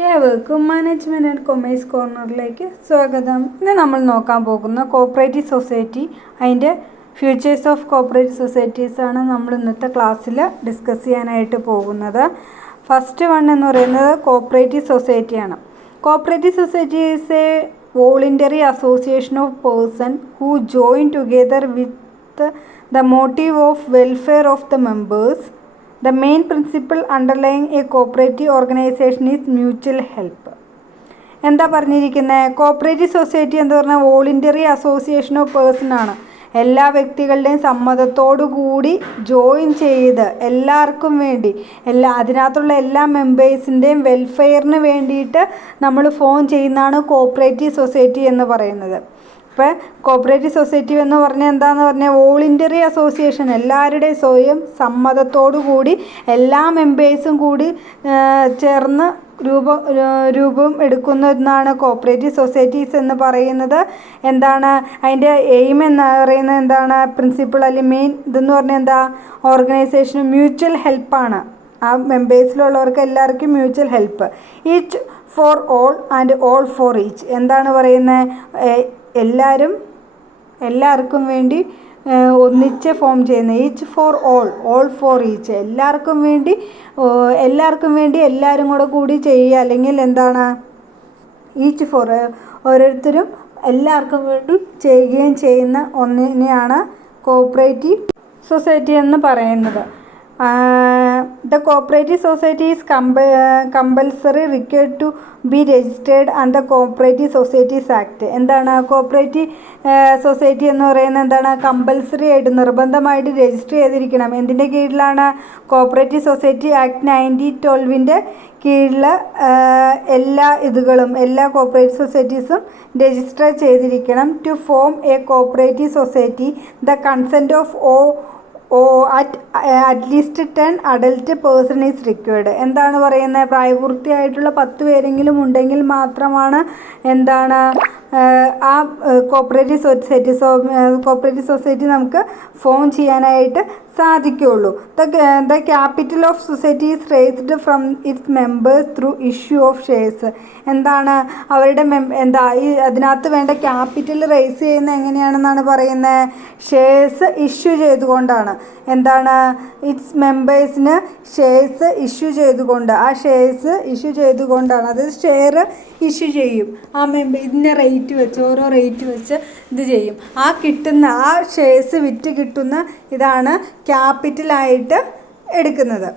ഏവർക്കും management and commerce കോർണറിലേക്ക് സ്വാഗതം. ഇന്ന് നമ്മൾ നോക്കാൻ പോകുന്ന കോപ്പറേറ്റീവ് സൊസൈറ്റി, അതിൻ്റെ ഫ്യൂച്ചേഴ്സ് ഓഫ് കോപ്പറേറ്റീവ് സൊസൈറ്റീസാണ് നമ്മൾ ഇന്നത്തെ ക്ലാസ്സിൽ ഡിസ്കസ് ചെയ്യാനായിട്ട് പോകുന്നത്. ഫസ്റ്റ് വൺ എന്ന് പറയുന്നത് കോപ്പറേറ്റീവ് സൊസൈറ്റിയാണ്. Cooperative society is a voluntary association of person who join together with the motive of welfare of the members. The main principle underlying a cooperative organization is mutual help. എന്താ പറഞ്ഞിരിക്കുന്നത്? Cooperative society എന്ന് പറഞ്ഞാൽ voluntary association of person ആണ്. എല്ലാ വ്യക്തികളുടെയും സമ്മതത്തോടു കൂടി join ചെയ്ത് എല്ലാവർക്കും വേണ്ടി അതിനകത്തുള്ള എല്ലാ മെമ്പേഴ്സിൻ്റെയും വെൽഫെയറിന് വേണ്ടിയിട്ട് നമ്മൾ ഫോം ചെയ്യുന്നതാണ് കോപ്പറേറ്റീവ് സൊസൈറ്റി എന്ന് പറയുന്നത്. ഇപ്പോൾ കോപ്പറേറ്റീവ് സൊസൈറ്റി എന്ന് പറഞ്ഞാൽ എന്താണെന്ന് പറഞ്ഞാൽ വോളണ്ടറി അസോസിയേഷൻ, എല്ലാവരുടെയും സ്വയം സമ്മതത്തോടു കൂടി എല്ലാ മെമ്പേഴ്സും കൂടി ചേർന്ന് രൂപം എടുക്കുന്നതാണ് കോപ്പറേറ്റീവ് സൊസൈറ്റീസ് എന്ന് പറയുന്നത്. എന്താണ് അതിൻ്റെ എയിം എന്ന് പറയുന്നത്? എന്താണ് പ്രിൻസിപ്പിൾ അല്ലെങ്കിൽ മെയിൻ ഇതെന്ന് പറഞ്ഞാൽ എന്താ? ഓർഗനൈസേഷൻ മ്യൂച്വൽ ഹെൽപ്പാണ്. ആ മെമ്പേഴ്സിലുള്ളവർക്ക് എല്ലാവർക്കും mutual help. Each for all and all for each. എന്താണ് പറയുന്നത്? എല്ലാവർക്കും വേണ്ടി ഒന്നിച്ച് ഫോം ചെയ്യുന്ന each for all, all for each. എല്ലാവർക്കും വേണ്ടി എല്ലാവരും കൂടി ചെയ്യുക. അല്ലെങ്കിൽ എന്താണ്? ഈച്ച് ഫോർ, ഓരോരുത്തരും എല്ലാവർക്കും വേണ്ടി ചെയ്യുകയും ചെയ്യുന്ന ഒന്നിനെയാണ് കോപ്പറേറ്റീവ് സൊസൈറ്റി എന്ന് പറയുന്നത്. The cooperative society is compulsory required to be registered under the Cooperative Societies Act. എന്താണ് കോപ്പറേറ്റീവ് സൊസൈറ്റി എന്ന് പറയുന്നത്? എന്താണ്? കമ്പൽസറി ആയിട്ട് നിർബന്ധമായിട്ട് രജിസ്റ്റർ ചെയ്തിരിക്കണം. എന്തിൻ്റെ കീഴിലാണ്? കോപ്പറേറ്റീവ് സൊസൈറ്റി ആക്ട് 1912 കീഴിൽ എല്ലാ കോപ്പറേറ്റീവ് സൊസൈറ്റീസും രജിസ്റ്റർ ചെയ്തിരിക്കണം. To form a cooperative society the consent of at least 10 adult person is required. എന്താണ് പറയുന്നത്? പ്രായപൂർത്തിയായിട്ടുള്ള 10 പേരെങ്കിലും ഉണ്ടെങ്കിൽ മാത്രമാണ് എന്താണ് ആ കോപ്പറേറ്റീവ് സൊസൈറ്റി നമുക്ക് ഫോം ചെയ്യാനായിട്ട് സാധിക്കുകയുള്ളൂ. The capital of society is raised from it's members through issue of shares. എന്താണ് അവരുടെ അതിനകത്ത് വേണ്ട ക്യാപിറ്റൽ റേസ് ചെയ്യുന്നത് എങ്ങനെയാണെന്നാണ് പറയുന്നത്? ഷെയർസ് ഇഷ്യൂ ചെയ്തുകൊണ്ടാണ്. എന്താണ്? ഇറ്റ്സ് മെമ്പേഴ്സിന് ഷെയർസ് ഇഷ്യൂ ചെയ്തുകൊണ്ട്, ആ ഷെയർസ് ഇഷ്യൂ ചെയ്തുകൊണ്ടാണ്. അത് ഷെയർ ഇഷ്യൂ ചെയ്യും. ആ ഇതിൻ്റെ റേറ്റ് വെച്ച്, ഓരോ റേറ്റ് വെച്ച് ഇത് ചെയ്യും. ആ ഷെയർസ് വിറ്റ് കിട്ടുന്ന ഇതാണ് ക്യാപിറ്റലായിട്ട് എടുക്കുന്നത്.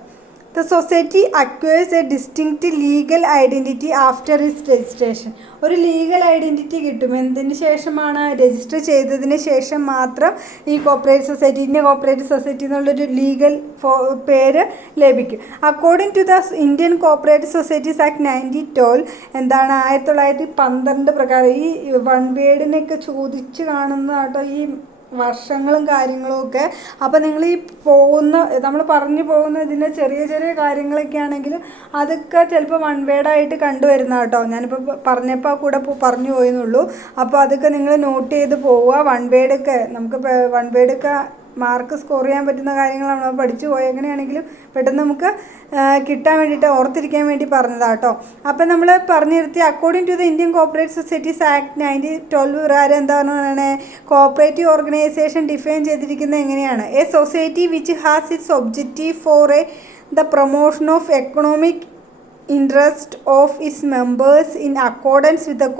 The society acquires a distinct legal identity after its registration. ഒരു ലീഗൽ ഐഡൻറ്റിറ്റി കിട്ടും. എന്തിന് ശേഷമാണ്? രജിസ്റ്റർ ചെയ്തതിന് ശേഷം മാത്രം ഈ കോപ്പറേറ്റീവ് സൊസൈറ്റി എന്നുള്ളൊരു ലീഗൽ പേര് ലഭിക്കും. According to the Indian cooperative societies act 1912, എന്താണ് 1912 പ്രകാരം, ഈ വൺ വേർഡിനൊക്കെ ചോദിച്ച് കാണുന്ന കേട്ടോ ഈ വർഷങ്ങളും കാര്യങ്ങളും ഒക്കെ. അപ്പോൾ നിങ്ങൾ നമ്മൾ പറഞ്ഞു പോകുന്ന ഇതിൻ്റെ ചെറിയ ചെറിയ കാര്യങ്ങളൊക്കെ ആണെങ്കിലും അതൊക്കെ ചിലപ്പോൾ വൺ വേർഡായിട്ട് കണ്ടുവരുന്ന കേട്ടോ. ഞാനിപ്പോൾ പറഞ്ഞപ്പോൾ കൂടെ പറഞ്ഞു പോയെന്നുള്ളൂ. അപ്പോൾ അതൊക്കെ നിങ്ങൾ നോട്ട് ചെയ്ത് പോവുക. നമുക്ക് വൺ വേർഡൊക്കെ മാർക്ക് സ്കോർ ചെയ്യാൻ പറ്റുന്ന കാര്യങ്ങളാണ് നമ്മൾ പഠിച്ചു പോയത്. എങ്ങനെയാണെങ്കിലും പെട്ടെന്ന് നമുക്ക് കിട്ടാൻ വേണ്ടിയിട്ട്, ഓർത്തിരിക്കാൻ വേണ്ടി പറഞ്ഞതാണ് കേട്ടോ. അപ്പം നമ്മൾ പറഞ്ഞു നിർത്തി. According to the Indian cooperative societies act 1912 പ്രകാരം എന്താണ് പറയുന്നത്? കോപ്പറേറ്റീവ് ഓർഗനൈസേഷൻ ഡിഫൈൻ ചെയ്തിരിക്കുന്നത് എങ്ങനെയാണ്? A society which has its objective for the promotion of economic interest of its members in accordance with the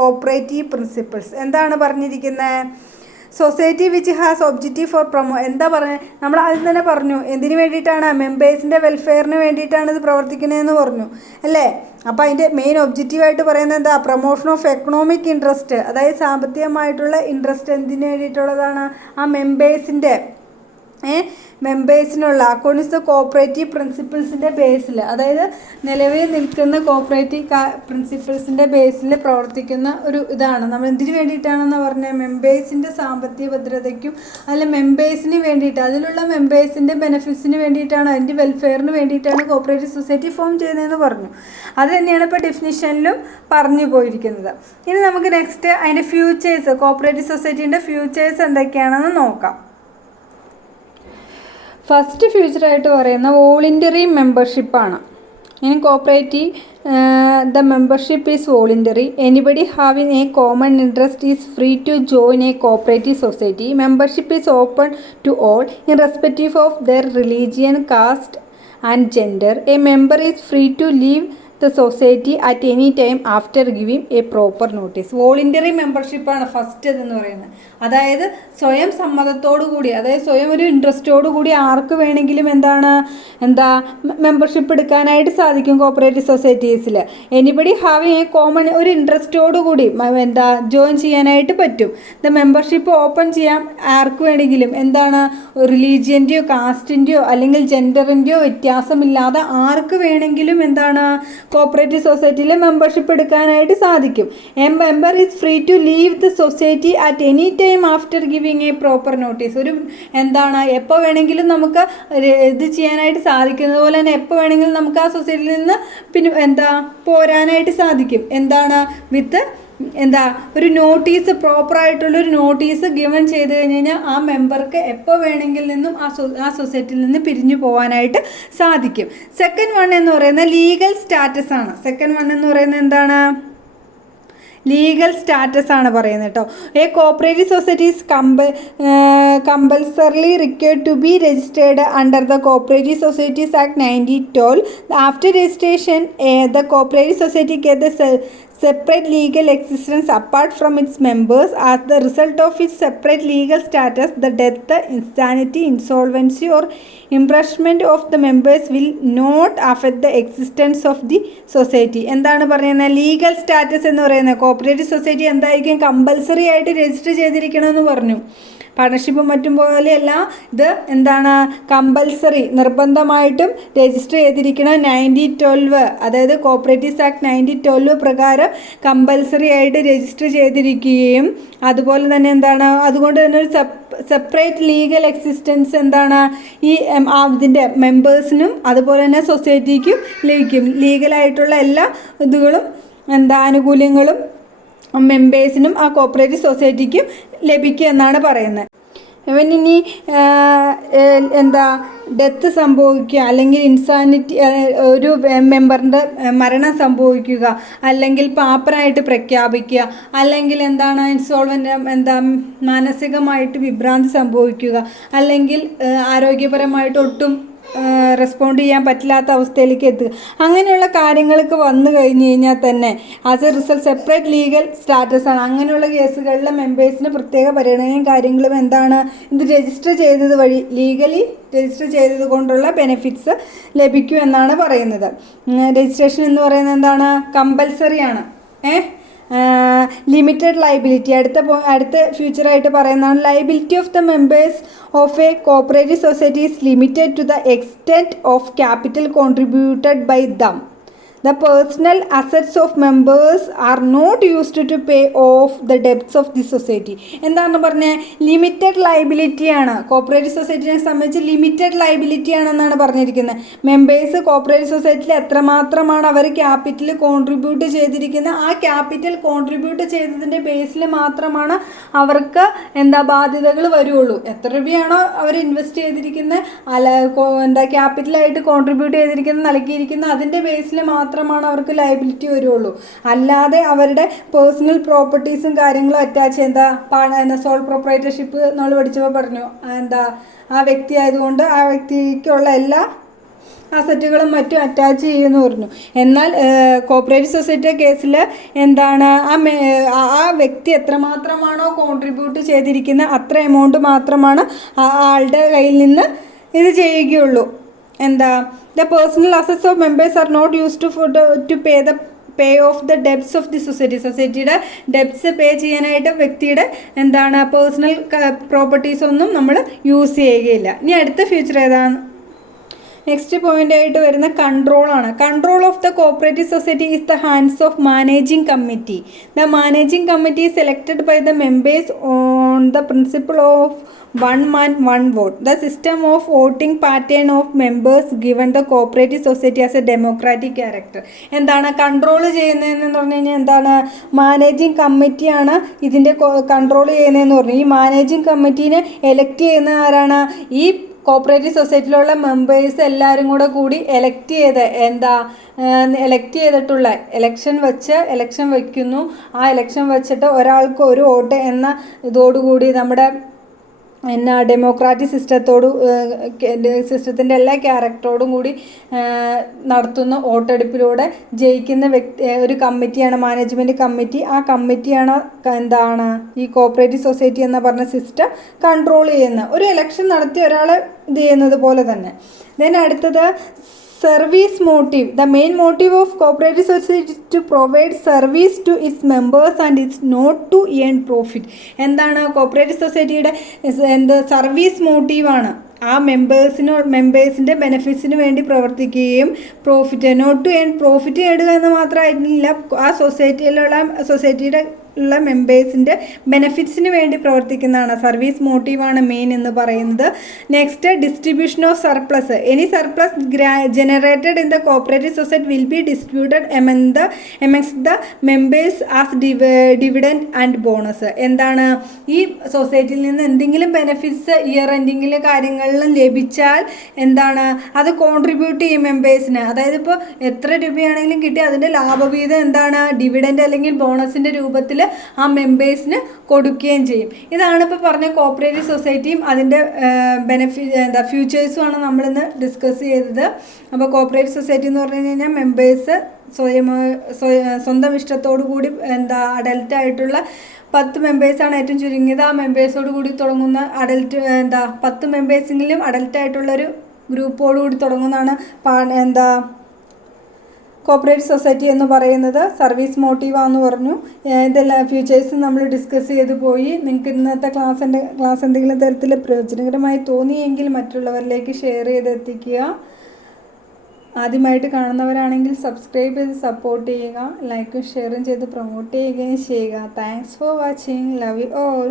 cooperative principles. എന്താണ് പറഞ്ഞിരിക്കുന്നത്? Society which has objective for എന്താ പറഞ്ഞത്? നമ്മൾ അതിൽ തന്നെ പറഞ്ഞു എന്തിനു വേണ്ടിയിട്ടാണ്? മെമ്പേഴ്സിൻ്റെ വെൽഫെയറിന് വേണ്ടിയിട്ടാണ് ഇത് പ്രവർത്തിക്കുന്നതെന്ന് പറഞ്ഞു അല്ലേ? അപ്പോൾ അതിൻ്റെ മെയിൻ ഒബ്ജക്റ്റീവായിട്ട് പറയുന്നത് എന്താ? പ്രൊമോഷൻ ഓഫ് എക്കണോമിക് ഇൻട്രസ്റ്റ്, അതായത് സാമ്പത്തികമായിട്ടുള്ള ഇൻട്രസ്റ്റ് എന്തിനു വേണ്ടിയിട്ടുള്ളതാണ്? ആ മെമ്പേഴ്സിനുള്ള അക്കോർഡിംഗ് ടു കോപ്പറേറ്റീവ് പ്രിൻസിപ്പിൾസിൻ്റെ ബേസിൽ, അതായത് നിലവിൽ നിൽക്കുന്ന കോപ്പറേറ്റീവ് പ്രിൻസിപ്പിൾസിൻ്റെ ബേസിൽ പ്രവർത്തിക്കുന്ന ഒരു ഇതാണ്. നമ്മൾ എന്തിനു വേണ്ടിയിട്ടാണെന്ന് പറഞ്ഞാൽ മെമ്പേഴ്സിൻ്റെ സാമ്പത്തിക ഭദ്രതയ്ക്കും അല്ല മെമ്പേഴ്സിന് വേണ്ടിയിട്ട്, അതിലുള്ള മെമ്പേഴ്സിൻ്റെ ബെനിഫിറ്റ്സിന് വേണ്ടിയിട്ടാണ്, അതിൻ്റെ വെൽഫെയറിന് വേണ്ടിയിട്ടാണ് കോപ്പറേറ്റീവ് സൊസൈറ്റി ഫോം ചെയ്യുന്നതെന്ന് പറഞ്ഞു. അത് തന്നെയാണ് ഇപ്പോൾ ഡെഫിനിഷനിലും പറഞ്ഞു പോയിരിക്കുന്നത്. ഇനി നമുക്ക് നെക്സ്റ്റ് അതിൻ്റെ ഫ്യൂച്ചേഴ്സ്, കോപ്പറേറ്റീവ് സൊസൈറ്റീൻ്റെ ഫ്യൂച്ചേഴ്സ് എന്തൊക്കെയാണെന്ന് നോക്കാം. ഫസ്റ്റ് ഫ്യൂച്ചറായിട്ട് പറയുന്ന voluntary മെമ്പർഷിപ്പാണ്. In cooperative, the membership is voluntary. Anybody having a common interest is free to join a cooperative society. Membership is open to all, irrespective of their religion, caste, and gender. A member is free to leave the society at any time after giving a proper notice. Voluntary മെമ്പർഷിപ്പാണ് first ഇതെന്ന് പറയുന്നത്. അതായത് സ്വയം സമ്മതത്തോടു കൂടി, അതായത് സ്വയം ഒരു ഇൻട്രസ്റ്റോടു കൂടി ആർക്ക് വേണമെങ്കിലും മെമ്പർഷിപ്പ് എടുക്കാനായിട്ട് സാധിക്കും കോപ്പറേറ്റീവ് സൊസൈറ്റീസിൽ. എനിബഡി ഹാവിങ് എ കോമൺ ഒരു ഇൻട്രസ്റ്റോടു കൂടി ജോയിൻ ചെയ്യാനായിട്ട് പറ്റും. ദ മെമ്പർഷിപ്പ് ഓപ്പൺ ചെയ്യാം ആർക്ക് വേണമെങ്കിലും, റിലീജിയൻ്റെയോ കാസ്റ്റിൻ്റെയോ അല്ലെങ്കിൽ ജെൻഡറിൻ്റെയോ വ്യത്യാസമില്ലാതെ ആർക്ക് വേണമെങ്കിലും കോപ്പറേറ്റീവ് സൊസൈറ്റിയിൽ മെമ്പർഷിപ്പ് എടുക്കാനായിട്ട് സാധിക്കും. A member is free to leave the society at any time after giving a proper notice. ഒരു എപ്പോൾ വേണമെങ്കിലും നമുക്ക് ഇത് ചെയ്യാനായിട്ട് സാധിക്കുന്നത് പോലെ തന്നെ എപ്പോൾ വേണമെങ്കിലും നമുക്ക് ആ സൊസൈറ്റിയിൽ നിന്ന് പിന്നെ പോരാനായിട്ട് സാധിക്കും. വിത്ത് ഒരു നോട്ടീസ്, പ്രോപ്പറായിട്ടുള്ളൊരു നോട്ടീസ് ഗിവൺ ചെയ്ത് കഴിഞ്ഞ് കഴിഞ്ഞാൽ ആ മെമ്പർക്ക് എപ്പോൾ വേണമെങ്കിൽ നിന്നും ആ സൊസൈറ്റിയിൽ നിന്ന് പിരിഞ്ഞു പോകാനായിട്ട് സാധിക്കും. സെക്കൻഡ് വൺ എന്ന് പറയുന്നത് ലീഗൽ സ്റ്റാറ്റസ് ആണ്. സെക്കൻഡ് വൺ എന്ന് പറയുന്നത് ലീഗൽ സ്റ്റാറ്റസ് ആണ് പറയുന്നത് കേട്ടോ. A cooperative society is compulsorily required to be registered under the cooperative societies act 1912. After registration the cooperative society get the separate legal existence apart from its members. As the result of its separate legal status, the death, insanity, insolvency or impressment of the members will not affect the existence of the society. എന്താണ് പറയുന്നത്? Legal status എന്ന് പറയുന്നത് cooperative society എന്തായിരിക്കും? Compulsory ആയിട്ട് register ചെയ്തിരിക്കണമെന്ന് പറഞ്ഞു. പാർട്ണർഷിപ്പും മറ്റും പോലെയല്ല, ഇത് കമ്പൽസറി നിർബന്ധമായിട്ടും രജിസ്റ്റർ ചെയ്തിരിക്കണം. 1912 അതായത് കോപ്പറേറ്റീവ്സ് ആക്ട് 1912 പ്രകാരം കമ്പൽസറി ആയിട്ട് രജിസ്റ്റർ ചെയ്തിരിക്കുകയും അതുപോലെ തന്നെ അതുകൊണ്ട് തന്നെ ഒരു സെപ്പറേറ്റ് ലീഗൽ എക്സിസ്റ്റൻസ് ഈ ഇതിൻ്റെ മെമ്പേഴ്സിനും അതുപോലെ തന്നെ സൊസൈറ്റിക്കും ലഭിക്കും. ലീഗലായിട്ടുള്ള എല്ലാ ഇതുകളും ആനുകൂല്യങ്ങളും മെമ്പേഴ്സിനും ആ കോപ്പറേറ്റീവ് സൊസൈറ്റിക്കും ലഭിക്കും എന്നാണ് പറയുന്നത്. ഇനി ഡെത്ത് സംഭവിക്കുക അല്ലെങ്കിൽ ഇൻസാനിറ്റി, ഒരു മെമ്പറിൻ്റെ മരണം സംഭവിക്കുക, അല്ലെങ്കിൽ പാപ്പനായിട്ട് പ്രഖ്യാപിക്കുക, അല്ലെങ്കിൽ ഇൻസോൾവൻ്റ് മാനസികമായിട്ട് വിഭ്രാന്തി സംഭവിക്കുക, അല്ലെങ്കിൽ ആരോഗ്യപരമായിട്ട് ഒട്ടും റെസ്പോണ്ട് ചെയ്യാൻ പറ്റില്ലാത്ത അവസ്ഥയിലേക്ക് എത്തുക, അങ്ങനെയുള്ള കാര്യങ്ങൾക്ക് വന്നു കഴിഞ്ഞ് കഴിഞ്ഞാൽ തന്നെ as A result separate legal status ആണ്. അങ്ങനെയുള്ള കേസുകളിലെ മെമ്പേഴ്സിന് പ്രത്യേക പരിഗണനയും കാര്യങ്ങളും ഇത് രജിസ്റ്റർ ചെയ്തത് വഴി, ലീഗലി രജിസ്റ്റർ ചെയ്തത് കൊണ്ടുള്ള ബെനിഫിറ്റ്സ് ലഭിക്കും എന്നാണ് പറയുന്നത്. രജിസ്ട്രേഷൻ എന്ന് പറയുന്നത് കമ്പൽസറി ആണ്. ലിമിറ്റഡ് ലൈബിലിറ്റി അടുത്ത ഫ്യൂച്ചറായിട്ട് പറയുന്നതാണ്. Liability of the members of a cooperative society is limited to the extent of capital contributed by them. The personal assets of members are not used to pay off the debts of the society. എന്താണ് പറഞ്ഞത്? Limited liability ആണ്. Cooperative സൊസൈറ്റിനെ സംബന്ധിച്ച് limited liability ആണെന്നാണ് പറഞ്ഞിരിക്കുന്നത്. Members cooperative സൊസൈറ്റിയിൽ എത്രമാത്രമാണ് അവർ capital contribute ചെയ്തിരിക്കുന്നത്, ആ capital contribute ചെയ്തതിൻ്റെ ബേസിൽ മാത്രമാണ് അവർക്ക് ബാധ്യതകൾ വരുള്ളൂ. എത്ര രൂപയാണോ അവർ ഇൻവെസ്റ്റ് ചെയ്തിരിക്കുന്നത്, ക്യാപിറ്റലായിട്ട് കോൺട്രിബ്യൂട്ട് ചെയ്തിരിക്കുന്നത്, നൽകിയിരിക്കുന്നത്, അതിൻ്റെ ബേസിൽ മാത്രമാണ് അവർക്ക് ലയബിലിറ്റി വരുള്ളൂ. അല്ലാതെ അവരുടെ പേഴ്സണൽ പ്രോപ്പർട്ടീസും കാര്യങ്ങളും അറ്റാച്ച് സോൾ പ്രൊപ്പറേറ്റർഷിപ്പ് നമ്മൾ പഠിച്ചപ്പോൾ പറഞ്ഞു, ആ വ്യക്തി ആയതുകൊണ്ട് ആ വ്യക്തിക്കുള്ള എല്ലാ അസറ്റുകളും മറ്റും അറ്റാച്ച് ചെയ്യുമെന്ന് പറഞ്ഞു. എന്നാൽ കോപ്പറേറ്റീവ് സൊസൈറ്റി കേസിൽ ആ വ്യക്തി എത്രമാത്രമാണോ കോൺട്രിബ്യൂട്ട് ചെയ്തിരിക്കുന്നത് അത്ര എമൗണ്ട് മാത്രമാണ് ആളുടെ കയ്യിൽ നിന്ന് ഇത് ചെയ്യുകയുള്ളൂ. The personal assets of members are not used to pay off the debts of the society. സൊസൈറ്റിയുടെ ഡെബ്റ്റ്സ് പേ ചെയ്യാനായിട്ട് വ്യക്തിയുടെ പേഴ്സണൽ പ്രോപ്പർട്ടീസ് ഒന്നും നമ്മൾ യൂസ് ചെയ്യുകയില്ല. ഇനി അടുത്ത ഫ്യൂച്ചർ ഏതാണ്? നെക്സ്റ്റ് പോയിന്റ് ആയിട്ട് വരുന്ന കൺട്രോളാണ്. Control of the cooperative society is the hands of managing committee. The managing committee is selected by the members on the principle of one man one vote. The system of voting pattern of members given the cooperative society as a democratic character. Control ചെയ്യുന്നതെന്ന് പറഞ്ഞു കഴിഞ്ഞാൽ managing കമ്മിറ്റിയാണ് ഇതിൻ്റെ control ചെയ്യുന്നതെന്ന് പറഞ്ഞു. ഈ managing കമ്മിറ്റീനെ elect ചെയ്യുന്ന ആരാണ്? ഈ കോപ്പറേറ്റീവ് സൊസൈറ്റിയിലുള്ള മെമ്പേഴ്സ് എല്ലാവരും കൂടി എലക്ട് ചെയ്തിട്ടുള്ള ഇലക്ഷൻ വയ്ക്കുന്നു. ആ ഇലക്ഷൻ വെച്ചിട്ട് ഒരാൾക്ക് ഒരു വോട്ട് എന്ന ഇതോടുകൂടി നമ്മുടെ ഡെമോക്രാറ്റിക് സിസ്റ്റത്തിൻ്റെ എല്ലാ ക്യാരക്ടറോടും കൂടി നടത്തുന്ന വോട്ടെടുപ്പിലൂടെ ജയിക്കുന്ന ഒരു കമ്മിറ്റിയാണ് മാനേജ്മെൻറ്റ് കമ്മിറ്റി. ആ കമ്മിറ്റിയാണ് ഈ കോപ്പറേറ്റീവ് സൊസൈറ്റി എന്ന് പറഞ്ഞ സിസ്റ്റം കൺട്രോൾ ചെയ്യുന്ന ഒരു ഇലക്ഷൻ നടത്തി ഒരാളെ ഇത് ചെയ്യുന്നത് പോലെ തന്നെ. അടുത്തത് service motive. The main motive of cooperative society to provide service to its members and it's not to earn profit. എന്താണ് കോപ്പറേറ്റീവ് സൊസൈറ്റിയുടെ സർവീസ് മോട്ടീവാണ്. ആ മെമ്പേഴ്സിൻ്റെ ബെനിഫിറ്റ്സിന് വേണ്ടി പ്രവർത്തിക്കുകയും നോട്ട് ടു ഏൺ പ്രോഫിറ്റ് നേടുക എന്ന് മാത്രമായിരുന്നില്ല, ആ സൊസൈറ്റിയുടെ മെമ്പേഴ്സിൻ്റെ ബെനിഫിറ്റ്സിന് വേണ്ടി പ്രവർത്തിക്കുന്നതാണ്. സർവീസ് മോട്ടീവാണ് മെയിൻ എന്ന് പറയുന്നത്. Next, distribution of surplus. Any surplus generated in the cooperative society will be distributed amongst the members as dividend and bonus. ഈ സൊസൈറ്റിയിൽ നിന്ന് എന്തെങ്കിലും ബെനിഫിറ്റ്സ് ഇയർ എൻഡിങ്ങിലെ കാര്യങ്ങളിലും ലഭിച്ചാൽ അത് കോൺട്രിബ്യൂട്ട് ചെയ്യും മെമ്പേഴ്സിന്. അതായത് ഇപ്പോൾ എത്ര രൂപയാണെങ്കിലും കിട്ടി അതിൻ്റെ ലാഭവീതം ഡിവിഡൻഡ് അല്ലെങ്കിൽ ബോണസിൻ്റെ രൂപത്തിൽ ആ മെമ്പേഴ്സിന് കൊടുക്കുകയും ചെയ്യും. ഇതാണ് ഇപ്പോൾ പറഞ്ഞ കോപ്പറേറ്റീവ് സൊസൈറ്റിയും അതിൻ്റെ ഫ്യൂച്ചേഴ്സുമാണ് നമ്മളിന്ന് ഡിസ്കസ് ചെയ്തത്. അപ്പോൾ കോപ്പറേറ്റീവ് സൊസൈറ്റി എന്ന് പറഞ്ഞു കഴിഞ്ഞാൽ മെമ്പേഴ്സ് സ്വന്തം ഇഷ്ടത്തോടു കൂടി അഡൽട്ടായിട്ടുള്ള 10 മെമ്പേഴ്സാണ് ഏറ്റവും ചുരുങ്ങിയത്. ആ മെമ്പേഴ്സോട് കൂടി തുടങ്ങുന്ന 10 മെമ്പേഴ്സെങ്കിലും അഡൽട്ടായിട്ടുള്ളൊരു ഗ്രൂപ്പോടുകൂടി തുടങ്ങുന്നതാണ് കോപ്പറേറ്റീവ് സൊസൈറ്റി എന്ന് പറയുന്നത്. സർവീസ് മോട്ടീവാന്ന് പറഞ്ഞു. ഇതെല്ലാം ഫ്യൂച്ചേഴ്സ് നമ്മൾ ഡിസ്കസ് ചെയ്ത് പോയി. നിങ്ങൾക്ക് ഇന്നത്തെ ക്ലാസ് എന്തെങ്കിലും തരത്തിൽ പ്രയോജനകരമായി തോന്നിയെങ്കിൽ മറ്റുള്ളവരിലേക്ക് ഷെയർ ചെയ്തെത്തിക്കുക. ആദ്യമായിട്ട് കാണുന്നവരാണെങ്കിൽ സബ്സ്ക്രൈബ് ചെയ്ത് സപ്പോർട്ട് ചെയ്യുക, ലൈക്കും ഷെയറും ചെയ്ത് പ്രൊമോട്ട് ചെയ്യുകയും ചെയ്യുക. Thanks for watching. Love you all.